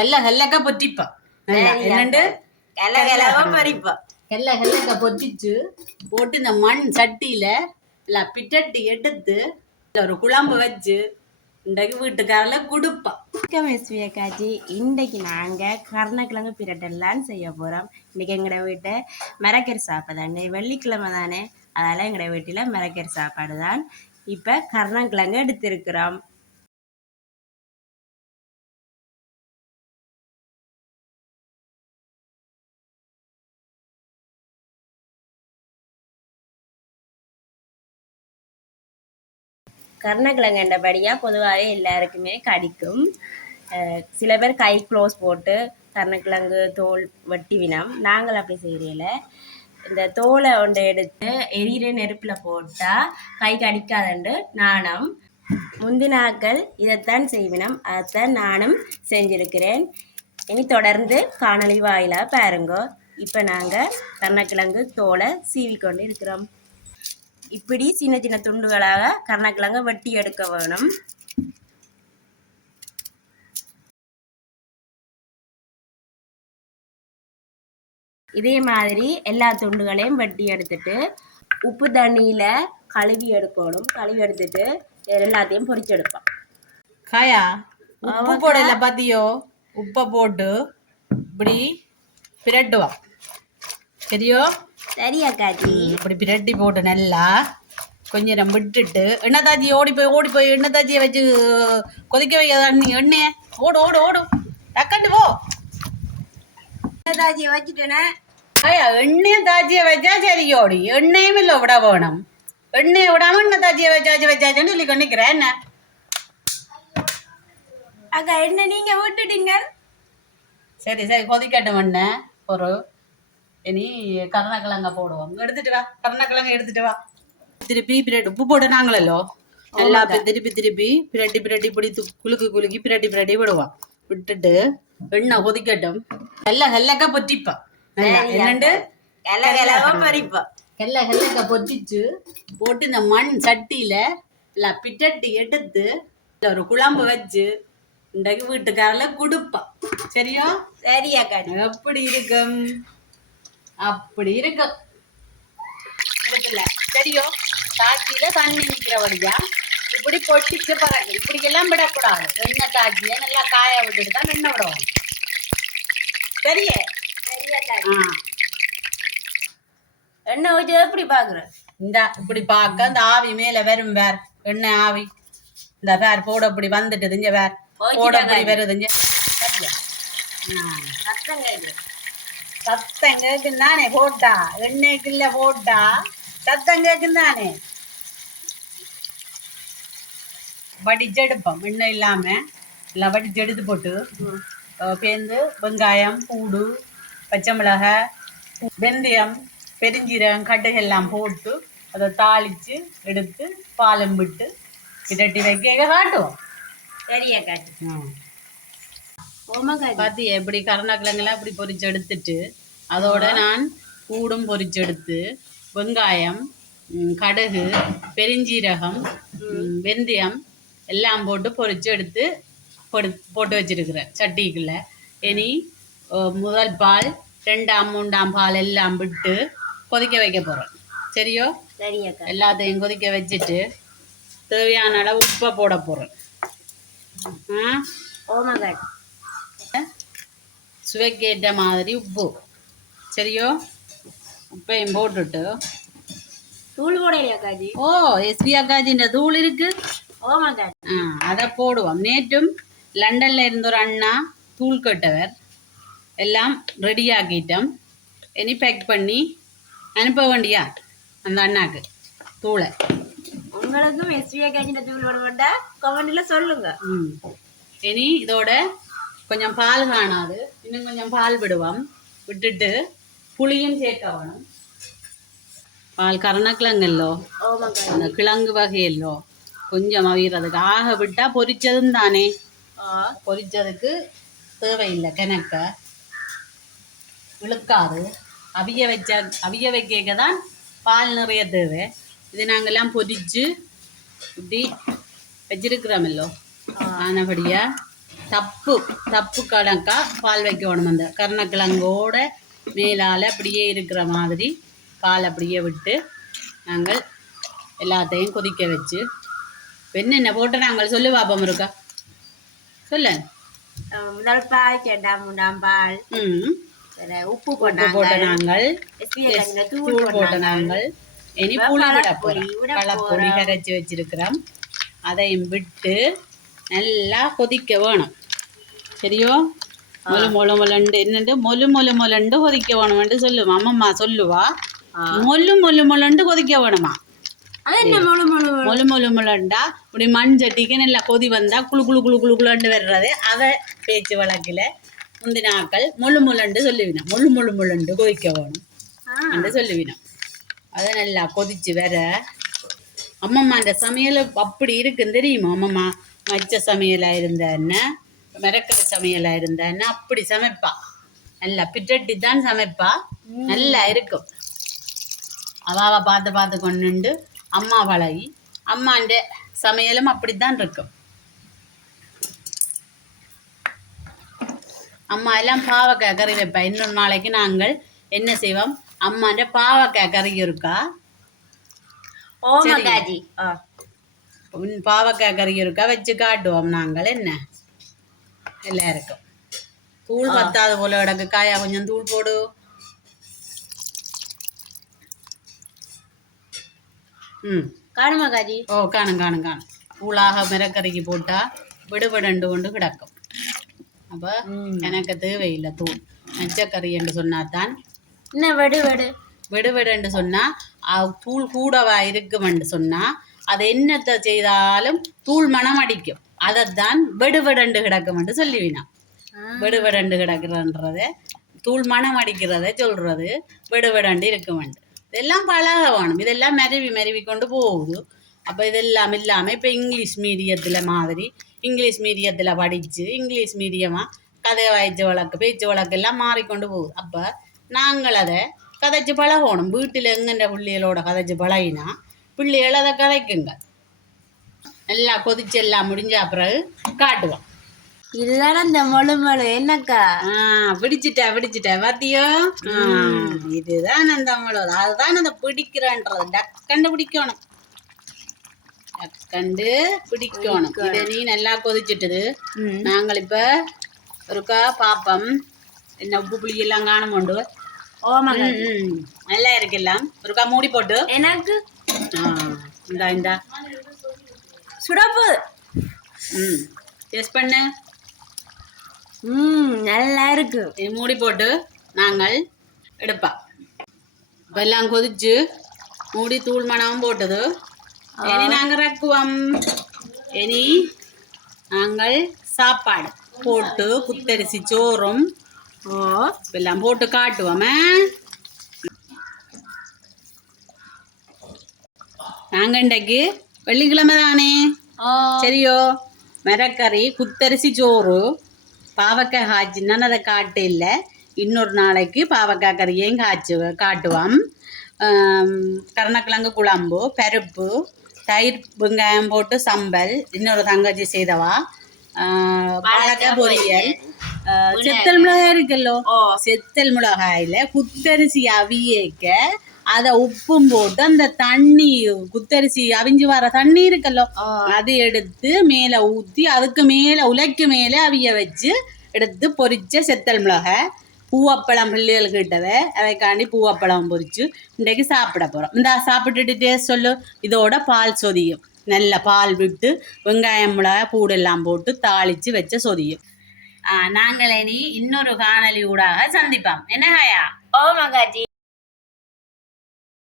கல்ல கல்லக்கா பொட்டிப்பா நல்லா என்னண்டு? கல்ல கல்லக்கா பொட்டிச்சு போட்டு இந்த மண் சட்டியில இல்ல பிட்டட்டி எடுத்து ஒரு குழம்பு வச்சு இன்றைக்கு வீட்டுக்காரல குடுப்பா. வணக்கம் எஸ்வி அக்காச்சி. இன்றைக்கு நாங்கள் கருணக்கிழங்கு பிரட்டெல்லாம் செய்ய போகிறோம் இன்றைக்கி எங்களோட வீட்டை மிரக்கறி சாப்பாடு தானே? வெள்ளிக்கிழமை தானே? அதனால் எங்களோட வீட்டில் மிரக்கறி சாப்பாடு தான் இப்போ கருணக்கிழங்கு எடுத்திருக்கிறோம். கருணக்கிழங்கு என்றபடியாக பொதுவாகவே எல்லாருக்குமே கடிக்கும். சில பேர் கை க்ளோஸ் போட்டு கருணக்கிழங்கு தோல் வட்டி வினம். நாங்கள் அப்படி செய்கிறீல இந்த தோலை ஒன்று எடுத்து எரியிற நெருப்பில் போட்டால் கை கடிக்காதண்டு நாணம். முந்தினாக்கள் இதைத்தான் செய்வினம். அதைத்தான் நானும் செஞ்சிருக்கிறேன். இனி தொடர்ந்து காணொளி வாயிலாக பாருங்கோ. இப்போ நாங்கள் கருணக்கிழங்கு தோலை சீவிக்கொண்டு இருக்கிறோம். இப்படி சின்ன சின்ன துண்டுகளாக கருணக்கிழங்க வெட்டி எடுக்க வேணும். இதே மாதிரி எல்லா துண்டுகளையும் வெட்டி எடுத்துட்டு உப்பு தண்ணியில கழுவி எடுக்கணும். கழுவி எடுத்துட்டு எல்லாத்தையும் பொரிச்சு எடுப்போம். காயா உப்பு போடல பாத்தியோ? உப்பை போட்டு இப்படி பிரட்டுவா சரியோ சரியா காஜி இப்படி பிரட்டி போட்டு நல்லா கொஞ்ச நேரம் விட்டுட்டு எண்ணெய் தாச்சி ஓடி போய் ஓடி போய் எண்ணெய் தாச்சியை வச்சு கொதிக்க வைக்க தண்ணி எண்ணெய். ஓடு ஓடு ஓடு. டக்கண்டு போ. தாஜி வச்சுட்டேனே. ஐயா எண்ணெய் தாச்சியை வச்சா சரி ஓடி எண்ணெயும் இல்லை விட வேணும். எண்ணெயை விடாம எண்ணெய் தாச்சியை வச்சாச்சு வச்சாச்சுன்னு சொல்லி கொண்டிக்கிறேன் என்ன? அக்கா என்ன நீங்க விட்டுட்டீங்க. சரி சரி கொதிக்கட்டும் எண்ணெய் ஒரு இனி கருணக்கிழங்க போடுவோம். எடுத்துட்டு வா கருணக்கிழங்க எடுத்துட்டு வா. திருப்பி பிரட்டி உப்பு போடுனாங்களோ நல்லா திருப்பி திருப்பி பிரட்டி பிரட்டி இப்படி குலுக்கி குலுக்கி பிரட்டி பிரட்டி விடுவான் விட்டுட்டு எண்ணெய் கொதிக்கட்டும். நல்லா என்னண்டு? கலகலவா பறிப்போம். கல்ல கல்லக்கா பொட்டிச்சு போட்டு இந்த மண் சட்டியில இல்ல பிட்டட்டி எடுத்து ஒரு குழம்பு வச்சு இன்றைக்கு வீட்டுக்காரல குடுப்பா சரியா? சரியா எப்படி இருக்கும்? அப்படி இருக்கும் இருக்குல்ல சரியோ தாச்சியில தண்ணி நிக்கிறபடியா இப்படி பொட்டிச்சு பறகு இப்படி எல்லாம் விடக்கூடாது. எண்ணெய் தாச்சிய நல்லா காய விட்டுட்டு தான் எண்ணெய் விடுவோம். சரியே ஆ. எண்ணெய் வச்சு எப்படி பாக்குற? இந்த இப்படி பார்க்க இந்த ஆவி மேல வரும் வேர் எண்ணெய் ஆவி. இந்த வேர் போட இப்படி வந்துட்டு இங்க வேர் போட இப்படி வருது இங்க சரியா ஆ. சத்தம் கேட்கு சத்தம் கேட்கும் தானே போட்டா. எண்ணெய்க்குள்ள போட்டா சத்தம் கேட்கும் தானே வடிச்செடுப்போம். எண்ணெய் இல்லாம. எல்லாம் வடிச்செடுத்து போட்டு பேந்து வெங்காயம் பூடு பச்சை மிளகாய் வெந்தயம் பெருஞ்சீரகம் கடுகு எல்லாம் போட்டு அதை தாளிச்சு எடுத்து பாலம் விட்டு கிட்டட்டி வைக்க. காட்டுவோம்? சரியா ம். ஓமா காஜி பாத்தி எப்படி கருணக்கிழங்கெல்லாம் இப்படி பொரிச்சு எடுத்துட்டு அதோட நான் பூடும் பொரிச்செடுத்து வெங்காயம் ம், கடுகு பெருஞ்சீரகம் வெந்தயம் எல்லாம் போட்டு பொரிச்சு எடுத்து பொடு போட்டு வச்சிருக்கிறேன் சட்டிக்குள்ள. இனி முதல் பால் ரெண்டாம் மூன்றாம் பால் எல்லாம் விட்டு கொதிக்க வைக்க போகிறோம் சரியோ? எல்லாத்தையும் கொதிக்க வச்சுட்டு தேவையான அளவு உப்பை போட போகிறோம் ஆ? ஓமா காஜி சுவைக்கேற்ற மாதிரி உப்பு. சரியோ? உப்பையும் போட்டுட்டு. தூள் போடலையா காஜி? ஓ எஸ்பி அக்காஜின்ற தூள் இருக்கு. ஆ அதை போடுவோம். நேற்றும் லண்டன்ல இருந்த ஒரு அண்ணா தூள் கட்டவர். எல்லாம் ரெடி ஆக்கிட்டோம். இனி பேக் பண்ணி அனுப்ப வேண்டியா? அந்த அண்ணாக்கு தூளை. உங்களுக்கும் எஸ்வியா காஜின தூள் போட மாட்டா கமெண்ட்ல சொல்லுங்க. ம். இனி இதோட கொஞ்சம் பால் காணாது. இன்னும் கொஞ்சம் பால் விடுவோம். விட்டுட்டு புளியும் சேர்க்க வேணும். பால் கருணக்கிழங்கல்லோ ஓமா காஜி அந்த கிழங்கு வகையல்லோ கொஞ்சம் அவியறதுக்கு. ஆக விட்டா பொரிச்சதும் தானே. பொரிச்சதுக்கு தேவையில்லை கிணக்க. இழுக்காது. அவிய வச்ச அவிய வைக்க தான் பால் நிறைய தேவை. இது நாங்கெல்லாம் பொரிச்சு இப்படி வச்சிருக்கிறோமல்லோ ஆனபடியா தப்பு தப்பு கணக்கா பால் வைக்கணும் அந்த கருணக்கிழங்கோட மேலால் அப்படியே இருக்கிற மாதிரி பால் அப்படியே விட்டு நாங்கள் எல்லாத்தையும் கொதிக்க வச்சு என்னென்ன போட்டு நாங்கள் சொல்லு பாப்போம் இருக்கா சொல்லு. முதல் பால் இரண்டாம் மூன்றாம் பால். உப்பு போட்ட போட்டாங்க நாங்கள். தூள் போட்ட நாங்கள். இனி புளி விட களப்பொடி போகிறோம் விட களப்பொடி கரைச்சி வச்சிருக்கிறோம். அதையும் விட்டு நல்லா கொதிக்க வேணும். சரியோ மொழு மொழு மொழண்டு என்னண்டு மொழு மொழு மொழண்டு கொதிக்க வேணுமென்று சொல்லுவா அம்மம்மா சொல்லுவா மொல்லு மொல்லு மொழண்டு கொதிக்க வேணுமா முழு முழு முழு மொழு மொழு மொழண்டா இப்படி மண் சட்டிக்கு நல்லா கொதி வந்தா குளு குளு குளு குளு குளுண்டு வர்றது அதை பேச்சு வழக்கில் முந்தினாக்கள் மொழு மொழண்டு சொல்லுவினா மொழு மொழு மொழண்டு கொதிக்க வேணும். என்று சொல்லுவினோம் அதை நல்லா கொதிச்சு வர அம்மம்மான்ற சமையல் அப்படி இருக்குன்னு தெரியுமா அம்மம்மா மச்ச சமையலாக இருந்த என்ன மிரக்கிற சமையலாக இருந்த என்ன அப்படி சமைப்பா. நல்லா பிட்டட்டி தான் சமைப்பா நல்லா இருக்கும். அவாவை பார்த்து பார்த்து கொண்டுண்டு அம்மா பழகி அம்மாண்ட சமையலும் அப்படித்தான் இருக்கும். அம்மா எல்லாம் பாவக்காய் கறி வைப்பா. இன்னொரு நாளைக்கு நாங்கள் என்ன செய்வோம்? அம்மாண்ட பாவக்காய் கறி இருக்கா? ஓ மகாஜி ஆ. உன் பாவக்காய் கறி இருக்கா வச்சு காட்டுவோம். நாங்கள் என்ன? எல்லாருக்கும். தூள் பத்தாது போல கிடக்கு. காயா கொஞ்சம் தூள் போடு. ம். காணு மகாஜி ஓ காணும் காணும் காணும். தூளாக மிரக்கறிக்கு போட்டால் விடுபடண்டு கொண்டு கிடக்கும். அப்போ. எனக்கு தேவையில்லை தூள். நெச்சக்கறி என்று சொன்னாதான் என்ன வெடு வெடு. விடுவிடுன்னு சொன்னால் தூள் கூடவா இருக்குமென்று சொன்னால் அது என்னத்தை செய்தாலும் தூள் மனம் அடிக்கும் அதைத்தான் வெடுவிடண்டு கிடக்குமென்று சொல்லுவினா வெடுவிடண்டு கிடக்குறன்றத தூள் மனம் அடிக்கிறத சொல்கிறது வெடுவிடண்டு இருக்குமெண்டு இதெல்லாம் பழக வேணும் இதெல்லாம் மருவி மருவி கொண்டு போகுது. அப்போ இதெல்லாம் இல்லாமல் இப்போ இங்கிலீஷ் மீடியத்தில் மாதிரி இங்கிலீஷ் மீடியத்தில் படித்து இங்கிலீஷ் மீடியமாக கதை வாய்ச்ச வழக்கு பேச்சு வழக்கு எல்லாம் மாறிக்கொண்டு போகுது. அப்போ நாங்கள் அதை கதைச்சு பழகணும். வீட்டில் எங்கெண்ட பிள்ளைகளோட கதைச்சு பழகினா பிள்ளைகள் அதை கதைக்குங்க நல்லா கொதிச்சு எல்லாம் முடிஞ்ச பிறகு காட்டுவோம். இதுதானே இந்த முழு முழு. என்னக்கா? பிடிச்சிட்ட பிடிச்சிட்ட பாத்தியோ? இதுதான் அந்த அம்மளோட அதுதான் அந்த பிடிக்கிறன்றது. டக்கண்டு பிடிக்கணும். டக்கண்டு பிடிக்கணும். இதை நீ நல்லா கொதிச்சிட்டது. நாங்கள் இப்போ ஒருக்கா பாப்பம். என்ன உப்பு புளி எல்லாம் காணுமோண்டு? ஓ மகா ம், ம். நல்லா இருக்குல்லாம் ஒருக்கா மூடி போட்டு. எனக்கு இந்தா இந்தா. சுடப்பு. ம் டெஸ்ட் பண்ணு. ம் நல்லா இருக்கு. இது மூடி போட்டு நாங்கள் எடுப்பா. எல்லாம் கொதிச்சு மூடி தூள் மணமும் போட்டது. இனி நாங்கள் ரக்குவோம் இனி நாங்கள் சாப்பாடு போட்டு குத்தரிசி சோறும். எல்லாம் போட்டு காட்டுவோமே நாங்கள் இன்றைக்கு வெள்ளிக்கிழமை தானே? சரியோ? மிரக்கறி குத்தரிசி சோறு பாவக்காய் காய்ச்சின்னா அதை காட்டு இல்லை. இன்னொரு நாளைக்கு பாவக்காய் கறியையும் காய்ச்சு காட்டுவோம். கருணக்கிழங்கு குழம்பு பருப்பு தயிர் வெங்காயம் போட்டு சம்பல் இன்னொரு தங்கச்சி செய்தவா? வாழைக்காய் பொரியல். செத்தல் மிளகாய் இருக்குல்லோ? செத்தல் மிளகாயில குத்தரிசி அவியேக்க அதை உப்பும் போட்டு அந்த தண்ணி குத்தரிசி அவிஞ்சு வர தண்ணி இருக்கல்லோ. அது எடுத்து மேலே ஊற்றி அதுக்கு மேலே உலைக்கு மேலே அவிய வச்சு எடுத்து பொரிச்ச செத்தல் மிளகாய் பூவப்பழம் பிள்ளைகள் கிட்டவ அவைக்காண்டி பூவப்பழம் பொரிச்சு இன்றைக்கு சாப்பிட போகிறோம் இந்த சாப்பிட்டுட்டு டேஸ்ட் சொல்லு. இதோட பால் சொதியும். நல்ல பால் விட்டு வெங்காயம் மிளகாய் பூடெல்லாம் போட்டு தாளித்து வச்ச சொதியும். நாங்கள் இனி இன்னொரு காணொலி ஊடாக சந்திப்போம். என்ன ஹாயா ஓ மகாஜி